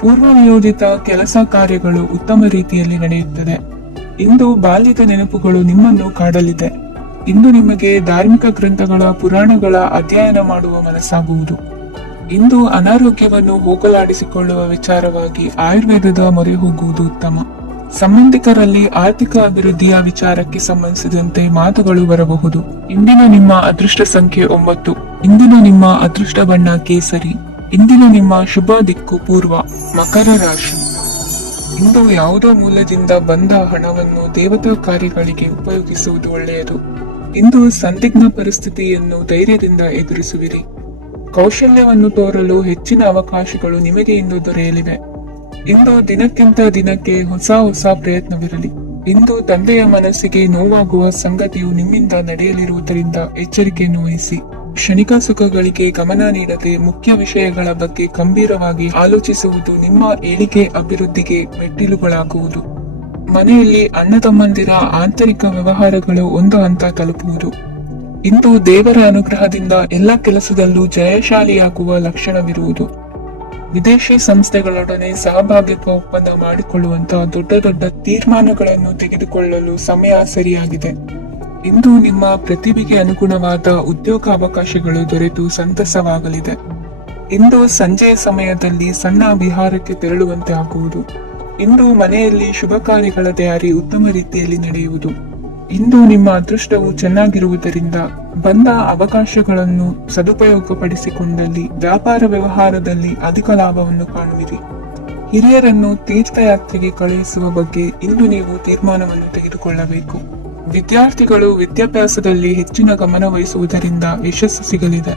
ಪೂರ್ವ ನಿಯೋಜಿತ ಕೆಲಸ ಕಾರ್ಯಗಳು ಉತ್ತಮ ರೀತಿಯಲ್ಲಿ ನಡೆಯುತ್ತದೆ. ಇಂದು ಬಾಲ್ಯದ ನೆನಪುಗಳು ನಿಮ್ಮನ್ನು ಕಾಡಲಿದೆ. ಇಂದು ನಿಮಗೆ ಧಾರ್ಮಿಕ ಗ್ರಂಥಗಳ ಪುರಾಣಗಳ ಅಧ್ಯಯನ ಮಾಡುವ ಮನಸ್ಸಾಗುವುದು. ಇಂದು ಅನಾರೋಗ್ಯವನ್ನು ಹೋಗಲಾಡಿಸಿಕೊಳ್ಳುವ ವಿಚಾರವಾಗಿ ಆಯುರ್ವೇದದ ಮೊರೆ ಹೋಗುವುದು ಉತ್ತಮ. ಸಂಬಂಧಿಕರಲ್ಲಿ ಆರ್ಥಿಕ ಅಭಿವೃದ್ಧಿಯ ವಿಚಾರಕ್ಕೆ ಸಂಬಂಧಿಸಿದಂತೆ ಮಾತುಗಳು ಬರಬಹುದು. ಇಂದಿನ ನಿಮ್ಮ ಅದೃಷ್ಟ ಸಂಖ್ಯೆ 9. ಇಂದಿನ ನಿಮ್ಮ ಅದೃಷ್ಟ ಬಣ್ಣ ಕೇಸರಿ. ಇಂದಿನ ನಿಮ್ಮ ಶುಭ ದಿಕ್ಕು ಪೂರ್ವ. ಮಕರ ರಾಶಿ. ಇಂದು ಯಾವುದೋ ಮೂಲದಿಂದ ಬಂದ ಹಣವನ್ನು ದೇವತಾ ಕಾರ್ಯಗಳಿಗೆ ಉಪಯೋಗಿಸುವುದು ಒಳ್ಳೆಯದು. ಇಂದು ಸಂದಿಗ್ಧ ಪರಿಸ್ಥಿತಿಯನ್ನು ಧೈರ್ಯದಿಂದ ಎದುರಿಸುವಿರಿ. ಕೌಶಲ್ಯವನ್ನು ತೋರಲು ಹೆಚ್ಚಿನ ಅವಕಾಶಗಳು ನಿಮಗೆ ಇಂದು ದೊರೆಯಲಿವೆ. ಇಂದು ದಿನಕ್ಕಿಂತ ದಿನಕ್ಕೆ ಹೊಸ ಪ್ರಯತ್ನವಿರಲಿ. ಇಂದು ತಂದೆಯ ಮನಸ್ಸಿಗೆ ನೋವಾಗುವ ಸಂಗತಿಯು ನಿಮ್ಮಿಂದ ನಡೆಯಲಿರುವುದರಿಂದ ಎಚ್ಚರಿಕೆಯನ್ನು ವಹಿಸಿ. ಕ್ಷಣಿಕ ಸುಖಗಳಿಗೆ ಗಮನ ನೀಡದೆ ಮುಖ್ಯ ವಿಷಯಗಳ ಬಗ್ಗೆ ಗಂಭೀರವಾಗಿ ಆಲೋಚಿಸುವುದು ನಿಮ್ಮ ಏಳಿಗೆ ಅಭಿವೃದ್ಧಿಗೆ ಮೆಟ್ಟಿಲುಗಳಾಗುವುದು. ಮನೆಯಲ್ಲಿ ಅಣ್ಣ ತಮ್ಮಂದಿರ ಆಂತರಿಕ ವ್ಯವಹಾರಗಳು ಒಂದು ಹಂತ ತಲುಪುವುದು. ಇಂದು ದೇವರ ಅನುಗ್ರಹದಿಂದ ಎಲ್ಲ ಕೆಲಸದಲ್ಲೂ ಜಯಶಾಲಿಯಾಗುವ ಲಕ್ಷಣವಿರುವುದು. ವಿದೇಶಿ ಸಂಸ್ಥೆಗಳೊಡನೆ ಸಹಭಾಗಿತ್ವ ಒಪ್ಪಂದ ಮಾಡಿಕೊಳ್ಳುವಂತಹ ದೊಡ್ಡ ತೀರ್ಮಾನಗಳನ್ನು ತೆಗೆದುಕೊಳ್ಳಲು ಸಮಯ ಸರಿಯಾಗಿದೆ. ಇಂದು ನಿಮ್ಮ ಪ್ರತಿಭೆಗೆ ಅನುಗುಣವಾದ ಉದ್ಯೋಗ ಅವಕಾಶಗಳು ದೊರೆತು ಸಂತಸವಾಗಲಿದೆ. ಇಂದು ಸಂಜೆಯ ಸಮಯದಲ್ಲಿ ಸಣ್ಣ ವಿಹಾರಕ್ಕೆ ತೆರಳುವಂತೆ ಆಗುವುದು. ಇಂದು ಮನೆಯಲ್ಲಿ ಶುಭ ಕಾರ್ಯಗಳ ತಯಾರಿ ಉತ್ತಮ ರೀತಿಯಲ್ಲಿ ನಡೆಯುವುದು. ಇಂದು ನಿಮ್ಮ ಅದೃಷ್ಟವು ಚೆನ್ನಾಗಿರುವುದರಿಂದ ಬಂದ ಅವಕಾಶಗಳನ್ನು ಸದುಪಯೋಗಪಡಿಸಿಕೊಂಡಲ್ಲಿ ವ್ಯಾಪಾರ ವ್ಯವಹಾರದಲ್ಲಿ ಅಧಿಕ ಲಾಭವನ್ನು ಕಾಣುವಿರಿ. ಹಿರಿಯರನ್ನು ತೀರ್ಥಯಾತ್ರೆಗೆ ಕಳುಹಿಸುವ ಬಗ್ಗೆ ಇಂದು ನೀವು ತೀರ್ಮಾನವನ್ನು ತೆಗೆದುಕೊಳ್ಳಬೇಕು. ವಿದ್ಯಾರ್ಥಿಗಳು ವಿದ್ಯಾಭ್ಯಾಸದಲ್ಲಿ ಹೆಚ್ಚಿನ ಗಮನ ವಹಿಸುವುದರಿಂದ ಯಶಸ್ಸು ಸಿಗಲಿದೆ.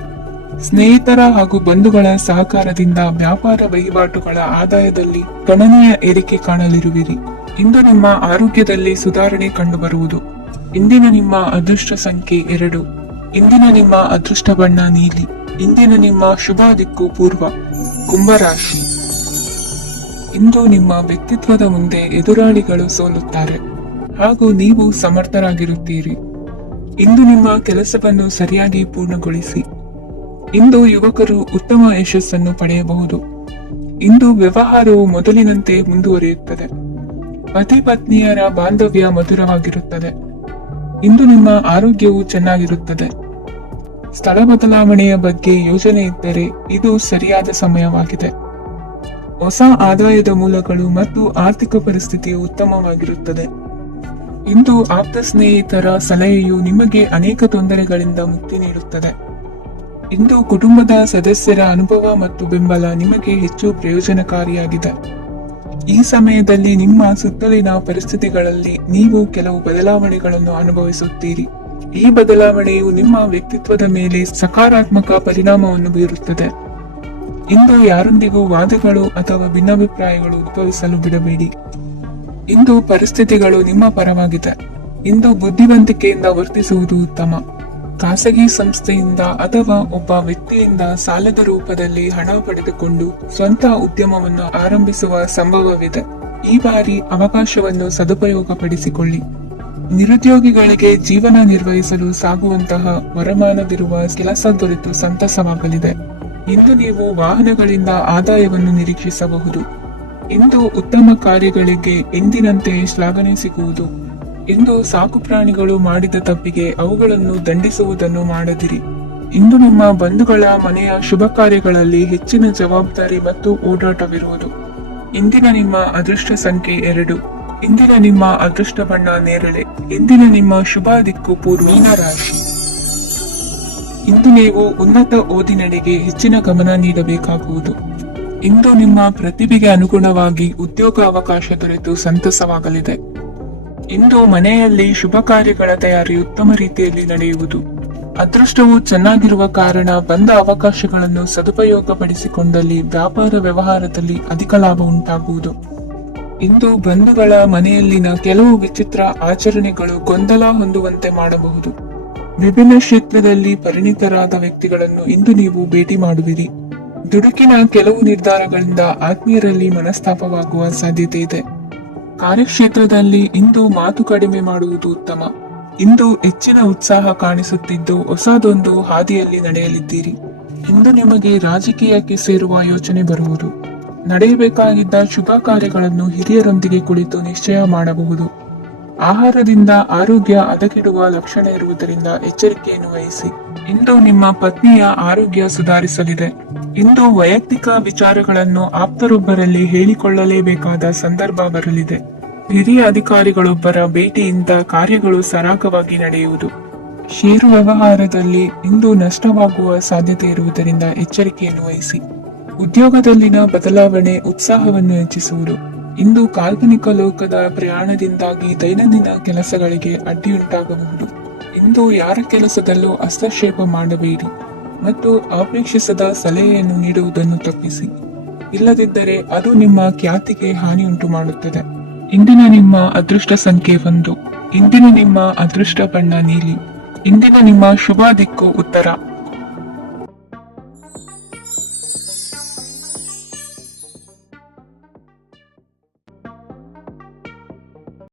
ಸ್ನೇಹಿತರ ಹಾಗೂ ಬಂಧುಗಳ ಸಹಕಾರದಿಂದ ವ್ಯಾಪಾರ ವಹಿವಾಟುಗಳ ಆದಾಯದಲ್ಲಿ ಗಣನೀಯ ಏರಿಕೆ ಕಾಣಲಿರುವಿರಿ. ಇಂದು ನಿಮ್ಮ ಆರೋಗ್ಯದಲ್ಲಿ ಸುಧಾರಣೆ ಕಂಡುಬರುವುದು. ಇಂದಿನ ನಿಮ್ಮ ಅದೃಷ್ಟ ಸಂಖ್ಯೆ 2. ಇಂದಿನ ನಿಮ್ಮ ಅದೃಷ್ಟ ಬಣ್ಣ ನೀಲಿ. ಇಂದಿನ ನಿಮ್ಮ ಶುಭ ದಿಕ್ಕು ಪೂರ್ವ. ಕುಂಭರಾಶಿ. ಇಂದು ನಿಮ್ಮ ವ್ಯಕ್ತಿತ್ವದ ಮುಂದೆ ಎದುರಾಳಿಗಳು ಸೋಲುತ್ತಾರೆ ಹಾಗೂ ನೀವು ಸಮರ್ಥರಾಗಿರುತ್ತೀರಿ. ಇಂದು ನಿಮ್ಮ ಕೆಲಸವನ್ನು ಸರಿಯಾಗಿ ಪೂರ್ಣಗೊಳಿಸಿ. ಇಂದು ಯುವಕರು ಉತ್ತಮ ಯಶಸ್ಸನ್ನು ಪಡೆಯಬಹುದು. ಇಂದು ವ್ಯವಹಾರವು ಮೊದಲಿನಂತೆ ಮುಂದುವರಿಯುತ್ತದೆ. ಪತಿ ಪತ್ನಿಯರ ಬಾಂಧವ್ಯ ಮಧುರವಾಗಿರುತ್ತದೆ. ಇಂದು ನಿಮ್ಮ ಆರೋಗ್ಯವು ಚೆನ್ನಾಗಿರುತ್ತದೆ. ಸ್ಥಳ ಬದಲಾವಣೆಯ ಬಗ್ಗೆ ಯೋಜನೆ ಇದ್ದರೆ ಇದು ಸರಿಯಾದ ಸಮಯವಾಗಿದೆ. ಹೊಸ ಆದಾಯದ ಮೂಲಗಳು ಮತ್ತು ಆರ್ಥಿಕ ಪರಿಸ್ಥಿತಿಯು ಉತ್ತಮವಾಗಿರುತ್ತದೆ. ಇಂದು ಆಪ್ತ ಸ್ನೇಹಿತರ ಸಲಹೆಯು ನಿಮಗೆ ಅನೇಕ ತೊಂದರೆಗಳಿಂದ ಮುಕ್ತಿ ನೀಡುತ್ತದೆ. ಇಂದು ಕುಟುಂಬದ ಸದಸ್ಯರ ಅನುಭವ ಮತ್ತು ಬೆಂಬಲ ನಿಮಗೆ ಹೆಚ್ಚು ಪ್ರಯೋಜನಕಾರಿಯಾಗಿದೆ. ಈ ಸಮಯದಲ್ಲಿ ನಿಮ್ಮ ಸುತ್ತಲಿನ ಪರಿಸ್ಥಿತಿಗಳಲ್ಲಿ ನೀವು ಕೆಲವು ಬದಲಾವಣೆಗಳನ್ನು ಅನುಭವಿಸುತ್ತೀರಿ. ಈ ಬದಲಾವಣೆಯು ನಿಮ್ಮ ವ್ಯಕ್ತಿತ್ವದ ಮೇಲೆ ಸಕಾರಾತ್ಮಕ ಪರಿಣಾಮವನ್ನು ಬೀರುತ್ತದೆ. ಇಂದು ಯಾರೊಂದಿಗೂ ವಾದಗಳು ಅಥವಾ ಭಿನ್ನಾಭಿಪ್ರಾಯಗಳು ಉದ್ಭವಿಸಲು ಬಿಡಬೇಡಿ. ಇಂದು ಪರಿಸ್ಥಿತಿಗಳು ನಿಮ್ಮ ಪರವಾಗಿದೆ. ಇಂದು ಬುದ್ಧಿವಂತಿಕೆಯಿಂದ ವರ್ತಿಸುವುದು ಉತ್ತಮ. ಖಾಸಗಿ ಸಂಸ್ಥೆಯಿಂದ ಅಥವಾ ಒಬ್ಬ ವ್ಯಕ್ತಿಯಿಂದ ಸಾಲದ ರೂಪದಲ್ಲಿ ಹಣ ಪಡೆದುಕೊಂಡು ಸ್ವಂತ ಉದ್ಯಮವನ್ನು ಆರಂಭಿಸುವ ಸಂಭವವಿದೆ. ಈ ಬಾರಿ ಅವಕಾಶವನ್ನು ಸದುಪಯೋಗಪಡಿಸಿಕೊಳ್ಳಿ. ನಿರುದ್ಯೋಗಿಗಳಿಗೆ ಜೀವನ ನಿರ್ವಹಿಸಲು ಸಾಗುವಂತಹ ವರಮಾನವಿರುವ ಕೆಲಸ ದೊರೆತು ಸಂತಸವಾಗಲಿದೆ. ಇಂದು ನೀವು ವಾಹನಗಳಿಂದ ಆದಾಯವನ್ನು ನಿರೀಕ್ಷಿಸಬಹುದು. ಇಂದು ಉತ್ತಮ ಕಾರ್ಯಗಳಿಗೆ ಎಂದಿನಂತೆ ಶ್ಲಾಘನೆ ಸಿಗುವುದು. ಇಂದು ಸಾಕು ಪ್ರಾಣಿಗಳು ಮಾಡಿದ ತಪ್ಪಿಗೆ ಅವುಗಳನ್ನು ದಂಡಿಸುವುದನ್ನು ಮಾಡದಿರಿ. ಇಂದು ನಿಮ್ಮ ಬಂಧುಗಳ ಮನೆಯ ಶುಭ ಕಾರ್ಯಗಳಲ್ಲಿ ಹೆಚ್ಚಿನ ಜವಾಬ್ದಾರಿ ಮತ್ತು ಓಡಾಟವಿರುವುದು. ಇಂದಿನ ನಿಮ್ಮ ಅದೃಷ್ಟ ಸಂಖ್ಯೆ 2. ಇಂದಿನ ನಿಮ್ಮ ಅದೃಷ್ಟ ಬಣ್ಣ ನೇರಳೆ. ಇಂದಿನ ನಿಮ್ಮ ಶುಭ ದಿಕ್ಕು ಪೂರ್ವ ರಾಶಿ. ಇಂದು ನೀವು ಉನ್ನತ ಓದಿನೆಡೆಗೆ ಹೆಚ್ಚಿನ ಗಮನ ನೀಡಬೇಕಾಗುವುದು. ಇಂದು ನಿಮ್ಮ ಪ್ರತಿಭೆಗೆ ಅನುಗುಣವಾಗಿ ಉದ್ಯೋಗ ಅವಕಾಶ ದೊರೆತು ಸಂತಸವಾಗಲಿದೆ. ಇಂದು ಮನೆಯಲ್ಲಿ ಶುಭ ಕಾರ್ಯಗಳ ತಯಾರಿ ಉತ್ತಮ ರೀತಿಯಲ್ಲಿ ನಡೆಯುವುದು. ಅದೃಷ್ಟವು ಚೆನ್ನಾಗಿರುವ ಕಾರಣ ಬಂದ ಅವಕಾಶಗಳನ್ನು ಸದುಪಯೋಗಪಡಿಸಿಕೊಂಡಲ್ಲಿ ವ್ಯಾಪಾರ ವ್ಯವಹಾರದಲ್ಲಿ ಅಧಿಕ ಲಾಭ ಉಂಟಾಗುವುದು. ಇಂದು ಬಂಧುಗಳ ಮನೆಯಲ್ಲಿನ ಕೆಲವು ವಿಚಿತ್ರ ಆಚರಣೆಗಳು ಗೊಂದಲ ಹೊಂದುವಂತೆ ಮಾಡಬಹುದು. ವಿಭಿನ್ನ ಕ್ಷೇತ್ರದಲ್ಲಿ ಪರಿಣಿತರಾದ ವ್ಯಕ್ತಿಗಳನ್ನು ಇಂದು ನೀವು ಭೇಟಿ ಮಾಡುವಿರಿ. ದುಡುಕಿನ ಕೆಲವು ನಿರ್ಧಾರಗಳಿಂದ ಆತ್ಮೀಯರಲ್ಲಿ ಮನಸ್ತಾಪವಾಗುವ ಸಾಧ್ಯತೆ ಇದೆ. ಕಾರ್ಯಕ್ಷೇತ್ರದಲ್ಲಿ ಇಂದು ಮಾತು ಕಡಿಮೆ ಮಾಡುವುದು ಉತ್ತಮ. ಇಂದು ಹೆಚ್ಚಿನ ಉತ್ಸಾಹ ಕಾಣಿಸುತ್ತಿದ್ದು ಹೊಸದೊಂದು ಹಾದಿಯಲ್ಲಿ ನಡೆಯಲಿದ್ದೀರಿ. ಇಂದು ನಿಮಗೆ ರಾಜಕೀಯಕ್ಕೆ ಸೇರುವ ಯೋಚನೆ ಬರುವುದು. ನಡೆಯಬೇಕಾಗಿದ್ದ ಶುಭ ಕಾರ್ಯಗಳನ್ನು ಹಿರಿಯರೊಂದಿಗೆ ಕುಳಿತು ನಿಶ್ಚಯ ಮಾಡಬಹುದು. ಆಹಾರದಿಂದ ಆರೋಗ್ಯ ಹದಗೆಡುವ ಲಕ್ಷಣ ಇರುವುದರಿಂದ ಎಚ್ಚರಿಕೆಯನ್ನು ವಹಿಸಿ. ಇಂದು ನಿಮ್ಮ ಪತ್ನಿಯ ಆರೋಗ್ಯ ಸುಧಾರಿಸಲಿದೆ. ಇಂದು ವೈಯಕ್ತಿಕ ವಿಚಾರಗಳನ್ನು ಆಪ್ತರೊಬ್ಬರಲ್ಲಿ ಹೇಳಿಕೊಳ್ಳಲೇಬೇಕಾದ ಸಂದರ್ಭ ಬರಲಿದೆ. ಹಿರಿಯ ಅಧಿಕಾರಿಗಳೊಬ್ಬರ ಭೇಟಿಯಿಂದ ಕಾರ್ಯಗಳು ಸರಾಗವಾಗಿ ನಡೆಯುವುದು. ಷೇರು ವ್ಯವಹಾರದಲ್ಲಿ ಇಂದು ನಷ್ಟವಾಗುವ ಸಾಧ್ಯತೆ ಇರುವುದರಿಂದ ಎಚ್ಚರಿಕೆಯನ್ನು ವಹಿಸಿ. ಉದ್ಯೋಗದಲ್ಲಿನ ಬದಲಾವಣೆ ಉತ್ಸಾಹವನ್ನು ಹೆಚ್ಚಿಸುವುದು. ಇಂದು ಕಾಲ್ಪನಿಕ ಲೋಕದ ಪ್ರಯಾಣದಿಂದಾಗಿ ದೈನಂದಿನ ಕೆಲಸಗಳಿಗೆ ಅಡ್ಡಿಯುಂಟಾಗಬಹುದು. ಇಂದು ಯಾರ ಕೆಲಸದಲ್ಲೂ ಹಸ್ತಕ್ಷೇಪ ಮಾಡಬೇಡಿ ಮತ್ತು ಅಪೇಕ್ಷಿಸದ ಸಲಹೆಯನ್ನು ನೀಡುವುದನ್ನು ತಪ್ಪಿಸಿ. ಇಲ್ಲದಿದ್ದರೆ ಅದು ನಿಮ್ಮ ಖ್ಯಾತಿಗೆ ಹಾನಿಯುಂಟು ಮಾಡುತ್ತದೆ. ಇಂದಿನ ನಿಮ್ಮ ಅದೃಷ್ಟ ಸಂಖ್ಯೆ 1. ಇಂದಿನ ನಿಮ್ಮ ಅದೃಷ್ಟ ಬಣ್ಣ ನೀಲಿ. ಇಂದಿನ ನಿಮ್ಮ ಶುಭ ದಿಕ್ಕು ಉತ್ತರ.